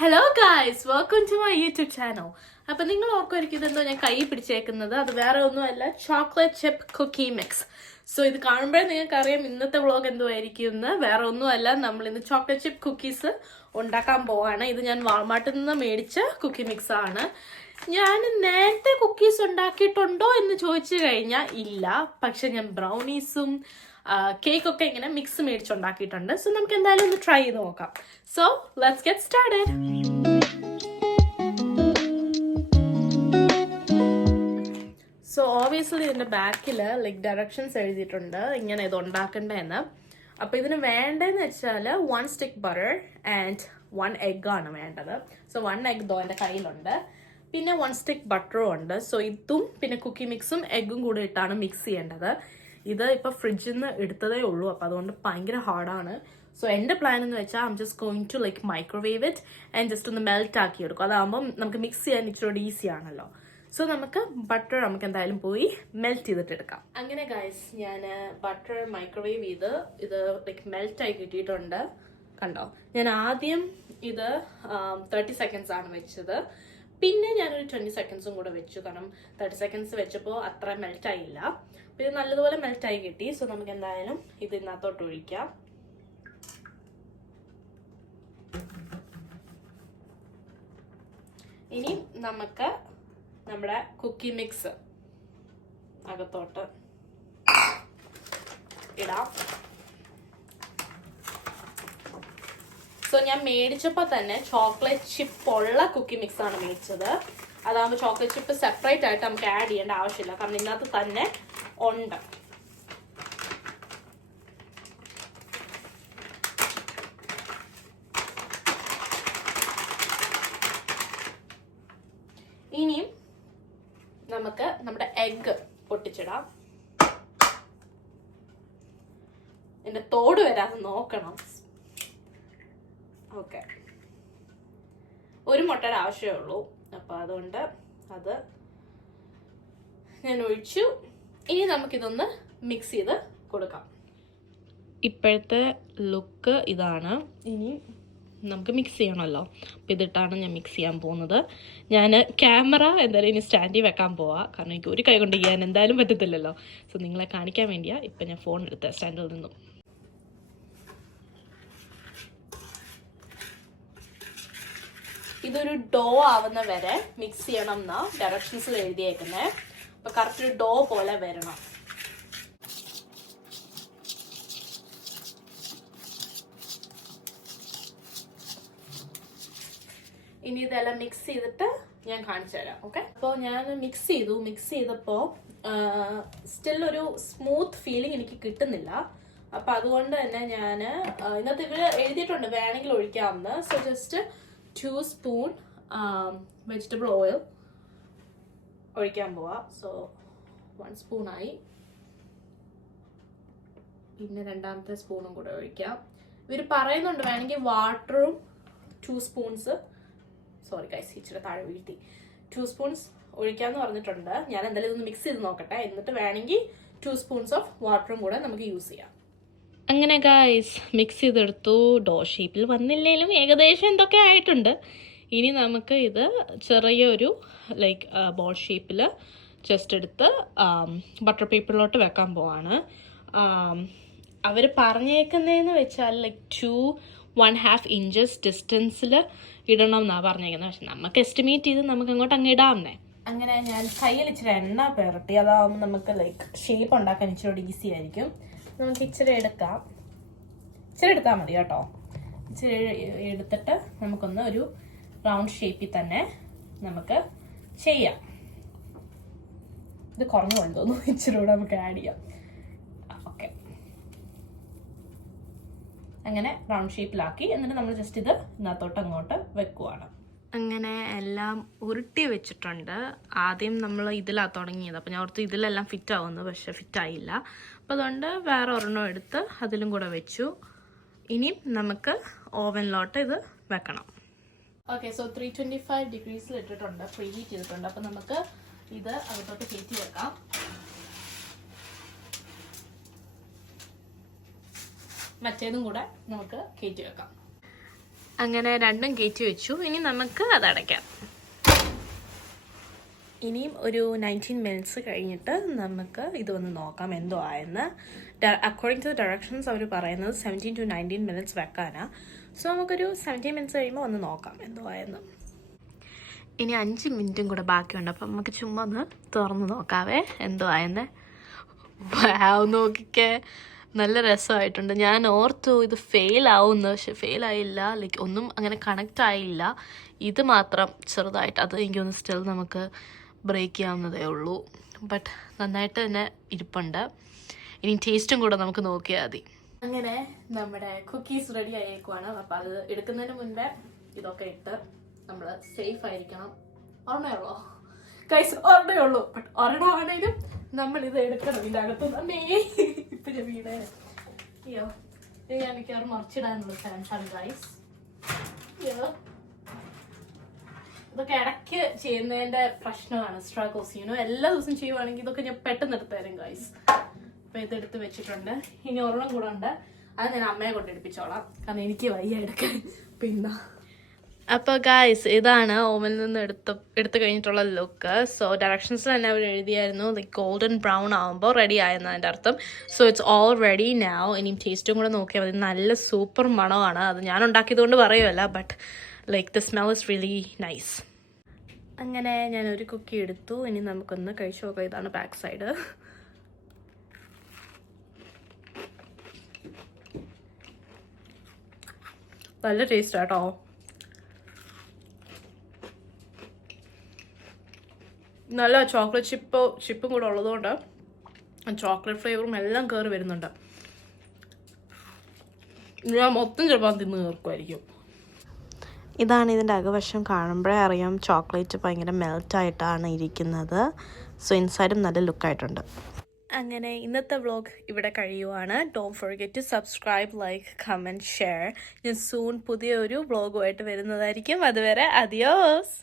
Hello guys, welcome to my YouTube channel. അപ്പൊ നിങ്ങൾ ഓർക്കുമായിരിക്കും ഇതെന്തോ ഞാൻ കൈ പിടിച്ചേക്കുന്നത്. അത് വേറെ ഒന്നുമല്ല, chocolate chip cookie mix. So ഇത് കാണുമ്പോഴേ നിങ്ങൾക്ക് അറിയാം ഇന്നത്തെ വ്ളോഗ് എന്തോ ആയിരിക്കും എന്ന്. വേറെ ഒന്നുമല്ല, നമ്മൾ ഇന്ന് ചോക്ലേറ്റ് ചിപ്പ് കുക്കീസ് ഉണ്ടാക്കാൻ പോവാണ്. ഇത് ഞാൻ വാൾമാർട്ടിൽ നിന്ന് മേടിച്ച കുക്കി മിക്സ് ആണ്. ഞാൻ നേരത്തെ കുക്കീസ് ഉണ്ടാക്കിയിട്ടുണ്ടോ എന്ന് ചോദിച്ചു കഴിഞ്ഞാൽ ഇല്ല. പക്ഷെ ഞാൻ ബ്രൗണീസും കേക്കൊക്കെ ഇങ്ങനെ മിക്സ് മേടിച്ചുണ്ടാക്കിയിട്ടുണ്ട്. സോ നമുക്ക് എന്തായാലും ഒന്ന് ട്രൈ ചെയ്ത് നോക്കാം. So let's get started. So obviously ഇതിന്റെ ബാക്കിൽ ലൈക്ക് ഡയറക്ഷൻസ് എഴുതിയിട്ടുണ്ട് ഇങ്ങനെ ഇത് ഉണ്ടാക്കണ്ടെന്ന്. അപ്പൊ ഇതിന് വേണ്ടതെന്ന് വെച്ചാൽ 1 stick butter ആൻഡ് 1 egg ആണ് വേണ്ടത്. സോ 1 egg ദോ എൻ്റെ കയ്യിലുണ്ട്. പിന്നെ 1 stick ബട്ടറും ഉണ്ട്. സോ ഇതും പിന്നെ കുക്കി മിക്സും എഗ്ഗും കൂടെ ഇട്ടാണ് മിക്സ് ചെയ്യേണ്ടത്. ഇത് ഇപ്പൊ ഫ്രിഡ്ജിൽ നിന്ന് എടുത്തതേ ഉള്ളൂ, അപ്പൊ അതുകൊണ്ട് ഭയങ്കര ഹാർഡാണ്. സോ എന്റെ പ്ലാൻ എന്ന് വെച്ചാൽ I'm just going to like microwave it and just ഒന്ന് മെൽറ്റ് ആക്കി എടുക്കും. അതാകുമ്പോൾ നമുക്ക് മിക്സ് ചെയ്യാൻ ഇച്ചിരി ഈസി ആണല്ലോ. സോ നമുക്ക് ബട്ടർ നമുക്ക് എന്തായാലും പോയി മെൽറ്റ് ചെയ്തിട്ട് എടുക്കാം. അങ്ങനെ ഗൈസ്, ഞാൻ ബട്ടർ മൈക്രോവേവ് ചെയ്ത് ഇത് ലൈക്ക് മെൽറ്റ് ആയി കിട്ടിയിട്ടുണ്ട്. കണ്ടോ, ഞാൻ ആദ്യം ഇത് 30 seconds ആണ് വെച്ചത്. പിന്നെ ഞാനൊരു 20 seconds കൂടെ വെച്ചു. കാരണം 30 seconds വെച്ചപ്പോൾ അത്ര മെൽറ്റ് ആയില്ല. അപ്പോൾ ഇത് നല്ലതുപോലെ മെൽറ്റ് ആയി കിട്ടി. സോ നമുക്ക് എന്തായാലും ഇത് ഇതിനകത്തോട്ട് ഒഴിക്കാം. ഇനി നമുക്ക് നമ്മുടെ കുക്കി മിക്സ് അകത്തോട്ട് ഇടാം. സോ ഞാൻ മേടിച്ചപ്പോൾ തന്നെ ചോക്ലേറ്റ് ചിപ്പ് ഉള്ള കുക്കി മിക്സ് ആണ് മേടിച്ചത്. അതാകുമ്പോൾ ചോക്ലേറ്റ് ചിപ്പ് സെപ്പറേറ്റ് ആയിട്ട് നമുക്ക് ആഡ് ചെയ്യേണ്ട ആവശ്യമില്ല, കാരണം ഇതിനകത്ത് തന്നെ ഉണ്ട്. ഇനിയും നമുക്ക് നമ്മുടെ എഗ്ഗ് പൊട്ടിച്ചിടാം. ഇതിന്റെ തോട് വരാതെ നോക്കണം. ഓക്കെ, ഒരു മുട്ടയുടെ ആവശ്യമേ ഉള്ളൂ. അപ്പൊ അതുകൊണ്ട് അത് ഞാൻ ഒഴിച്ചു. ഇനി നമുക്കിതൊന്ന് മിക്സ് ചെയ്ത് കൊടുക്കാം. ഇപ്പോഴത്തെ ലുക്ക് ഇതാണ്. ഇനി നമുക്ക് മിക്സ് ചെയ്യണമല്ലോ, അപ്പം ഇതിട്ടാണ് ഞാൻ മിക്സ് ചെയ്യാൻ പോകുന്നത്. ഞാൻ ക്യാമറ എന്തായാലും ഇനി സ്റ്റാൻഡിൽ വെക്കാൻ പോവാ, കാരണം എനിക്ക് ഒരു കൈ കൊണ്ട് ചെയ്യാൻ എന്തായാലും പറ്റത്തില്ലല്ലോ. സോ നിങ്ങളെ കാണിക്കാൻ വേണ്ടിയാ ഇപ്പം ഞാൻ ഫോൺ എടുത്ത സ്റ്റാൻഡിൽ നിന്നും. ഇതൊരു ഡോ ആവുന്ന വരെ മിക്സ് ചെയ്യണം എന്നാ ഡയറക്ഷൻസിൽ എഴുതിയേക്കുന്നത്. അപ്പൊ കറക്റ്റ് ഒരു ഡോ പോലെ വരണം. ഇനി ഇതെല്ലാം മിക്സ് ചെയ്തിട്ട് ഞാൻ കാണിച്ചു തരാം. ഓക്കെ, അപ്പോൾ ഞാൻ മിക്സ് ചെയ്തപ്പോൾ സ്റ്റിൽ ഒരു സ്മൂത്ത് ഫീലിംഗ് എനിക്ക് കിട്ടുന്നില്ല. അപ്പൊ അതുകൊണ്ട് തന്നെ ഞാൻ ഇന്നത്തെ ഇവര് എഴുതിയിട്ടുണ്ട് വേണമെങ്കിൽ ഒഴിക്കാമെന്ന്. So just 2 spoon vegetable oil ഒഴിക്കാൻ പോവാ. സോ 1 spoon ആയി. പിന്നെ രണ്ടാമത്തെ സ്പൂണും കൂടെ ഒഴിക്കാം. ഇവർ പറയുന്നുണ്ട് വേണമെങ്കിൽ വാട്ടറും 2 spoons, സോറി ഗൈസ് ഇച്ചിരി താഴെ വീഴ്ത്തി, 2 spoons ഒഴിക്കാമെന്ന് പറഞ്ഞിട്ടുണ്ട്. ഞാൻ എന്തായാലും ഇതൊന്ന് മിക്സ് ചെയ്ത് നോക്കട്ടെ. എന്നിട്ട് വേണമെങ്കിൽ 2 spoons ഓഫ് വാട്ടറും കൂടെ നമുക്ക് യൂസ് ചെയ്യാം. അങ്ങനെ ഗൈസ് മിക്സ് ചെയ്തെടുത്തു. ഡോ ഷേപ്പിൽ വന്നില്ലെങ്കിലും ഏകദേശം എന്തൊക്കെ ആയിട്ടുണ്ട്. ഇനി നമുക്ക് ഇത് ചെറിയൊരു ലൈക്ക് ബോൾ ഷേപ്പിൽ ജസ്റ്റ് എടുത്ത് ബട്ടർ പേപ്പറിലോട്ട് വെക്കാൻ പോവാണ്. അവർ പറഞ്ഞേക്കുന്നതെന്ന് വെച്ചാൽ ലൈക്ക് 2.5 inches ഡിസ്റ്റൻസിൽ ഇടണം എന്നാണ് പറഞ്ഞേക്കുന്നത്. പക്ഷെ നമുക്ക് എസ്റ്റിമേറ്റ് ചെയ്ത് നമുക്ക് അങ്ങോട്ട് അങ്ങ് ഇടാമെന്നേ. അങ്ങനെ ഞാൻ കയ്യിൽ ഇച്ചിരി എണ്ണ പുരട്ടി. അതാവുമ്പോൾ നമുക്ക് ലൈക്ക് ഷേപ്പ് ഉണ്ടാക്കാൻ ഇച്ചിരി ഈസി ആയിരിക്കും. നമുക്ക് ഇച്ചിരി എടുക്കാം. ഇച്ചിരി എടുത്താൽ മതി കേട്ടോ. ഇച്ചിരി എടുത്തിട്ട് നമുക്കൊന്ന് ഒരു റൗണ്ട് ഷേപ്പിൽ തന്നെ നമുക്ക് ചെയ്യാം. ഇത് കുറഞ്ഞു പോയെന്ന് തോന്നുന്നു, ഇച്ചിരി കൂടെ നമുക്ക് ആഡ് ചെയ്യാം. ഓക്കെ, അങ്ങനെ റൗണ്ട് ഷേപ്പിലാക്കി എന്നിട്ട് നമ്മൾ ജസ്റ്റ് ഇത് ഇതിനകത്തോട്ട് അങ്ങോട്ട് വെക്കുവാണ്. അങ്ങനെ എല്ലാം ഉരുട്ടി വെച്ചിട്ടുണ്ട്. ആദ്യം നമ്മൾ ഇതിലാണ് തുടങ്ങിയത്. അപ്പോൾ ഞാൻ ഓർത്ത് ഇതിലെല്ലാം ഫിറ്റ് ആവുന്നു, പക്ഷെ ഫിറ്റ് ആയില്ല. അപ്പോൾ അതുകൊണ്ട് വേറെ ഒരെണ്ണം എടുത്ത് അതിലും കൂടെ വെച്ചു. ഇനി നമുക്ക് ഓവനിലോട്ട് ഇത് വെക്കണം. ഓക്കെ, സോ 325 degrees ഇട്ടിട്ടുണ്ട്, പ്രീ ഹീറ്റ് ചെയ്തിട്ടുണ്ട്. അപ്പോൾ നമുക്ക് ഇത് അകത്തോട്ട് കയറ്റി വെക്കാം. മറ്റേതും കൂടെ നമുക്ക് കയറ്റി വെക്കാം. അങ്ങനെ രണ്ടും കയറ്റി വെച്ചു. ഇനി നമുക്ക് അത് അടയ്ക്കാം. ഇനിയും ഒരു 19 മിനിറ്റ്സ് കഴിഞ്ഞിട്ട് നമുക്ക് ഇതൊന്ന് നോക്കാം എന്തോ ആയെന്ന്. അക്കോർഡിംഗ് ടു ദ ഡയറക്ഷൻസ് അവർ പറയുന്നത് 17 to 19 മിനിറ്റ്സ് വെക്കാനാണ്. സോ നമുക്കൊരു 17 മിനിറ്റ്സ് കഴിയുമ്പോൾ ഒന്ന് നോക്കാം എന്തോ ആയെന്ന്. ഇനി 5 മിനിറ്റും കൂടെ ബാക്കിയുണ്ട്. അപ്പം നമുക്ക് ചുമ്മാ ഒന്ന് തുറന്ന് നോക്കാവേ എന്തോ ആയെന്ന്. നോക്കിക്കേ, നല്ല രസമായിട്ടുണ്ട്. ഞാൻ ഓർത്തു ഇത് ഫെയിൽ ആവുമെന്ന്, പക്ഷെ ഫെയിൽ ആയില്ല. ലൈക്ക് ഒന്നും അങ്ങനെ കണക്റ്റ് ആയില്ല. ഇത് മാത്രം ചെറുതായിട്ട്, അത് എനിക്കൊന്ന് സ്റ്റിൽ നമുക്ക് ബ്രേക്ക് ചെയ്യാവുന്നതേ ഉള്ളൂ. ബട്ട് നന്നായിട്ട് തന്നെ ഇരിപ്പുണ്ട്. ഇനി ടേസ്റ്റും കൂടെ നമുക്ക് നോക്കിയാൽ മതി. അങ്ങനെ നമ്മുടെ കുക്കീസ് റെഡി ആയേക്കുവാണ്. അപ്പം അത് എടുക്കുന്നതിന് മുൻപേ ഇതൊക്കെ ഇട്ട് നമ്മൾ സേഫ് ആയിരിക്കണം. ഒരെണ്ണയുള്ളൂ ഗൈസ്, ഒരെണ്ണയുള്ളൂ. ബട്ട് ഒരെണ്ണമാണേലും നമ്മൾ ഇത് എടുക്കണം. ഇതിൻ്റെ അകത്ത് തന്നെ ഇപ്പം വീടേ അയ്യോ, ഇത് ഞാൻ മിക്കവാറും മറിച്ചിടാനുള്ള ചാൻസാണ് ഗൈസ്. ഇതൊക്കെ ഇടയ്ക്ക് ചെയ്യുന്നതിൻ്റെ പ്രശ്നമാണ്, സ്ട്രഗിൾസ്. എല്ലാ ദിവസവും ചെയ്യുവാണെങ്കിൽ ഇതൊക്കെ ഞാൻ പെട്ടെന്ന് എടുത്തു തരും ഗൈസ്. അപ്പം ഇതെടുത്ത് വെച്ചിട്ടുണ്ട്. ഇനി ഒരെണ്ണം കൂടെ ഉണ്ട്, അത് ഞാൻ അമ്മയെ കൊണ്ട് എടുപ്പിച്ചോളാം, കാരണം എനിക്ക് വയ്യ എടുക്കാൻ. പിന്നെ അപ്പോൾ ഗൈസ്, ഇതാണ് ഓവനിൽ നിന്ന് എടുത്ത് കഴിഞ്ഞിട്ടുള്ള ലുക്ക്. സോ ഡയറക്ഷൻസിൽ തന്നെ അവർ എഴുതിയായിരുന്നു ലൈക്ക് ഗോൾഡൻ ബ്രൗൺ ആകുമ്പോൾ റെഡി ആയെന്ന് അതിൻ്റെ അർത്ഥം. So it's all ready now. ഇനിയും ടേസ്റ്റും കൂടെ നോക്കിയാൽ മതി. നല്ല സൂപ്പർ മണമാണ്. അത് ഞാൻ ഉണ്ടാക്കിയതുകൊണ്ട് പറയുമല്ല, but like the smell is really nice. അങ്ങനെ ഞാനൊരു കുക്കി എടുത്തു. ഇനി നമുക്കൊന്ന് കഴിച്ചു നോക്കാം. ഇതാണ് ബാക്ക് സൈഡ്. നല്ല ടേസ്റ്റ് ആട്ടോ. നല്ല ചോക്ലേറ്റ് ചിപ്പും കൂടെ ഉള്ളതുകൊണ്ട് ചോക്ലേറ്റ് ഫ്ലേവറും എല്ലാം കയറി വരുന്നുണ്ട്. ഞാൻ മൊത്തം ചിലപ്പോൾ തിന്ന് തീർക്കുമായിരിക്കും. ഇതാണ് ഇതിൻ്റെ അകവശം. കാണുമ്പോഴേ അറിയാം ചോക്ലേറ്റ് ഭയങ്കര മെൽറ്റായിട്ടാണ് ഇരിക്കുന്നത്. സോ ഇൻസൈഡും നല്ല ലുക്കായിട്ടുണ്ട്. അങ്ങനെ ഇന്നത്തെ വ്ളോഗ് ഇവിടെ കഴിയുവാണ്. Don't forget to subscribe, like, comment, share. ഞാൻ സൂൺ പുതിയൊരു വ്ളോഗുമായിട്ട് വരുന്നതായിരിക്കും. അതുവരെ അദിയോസ്.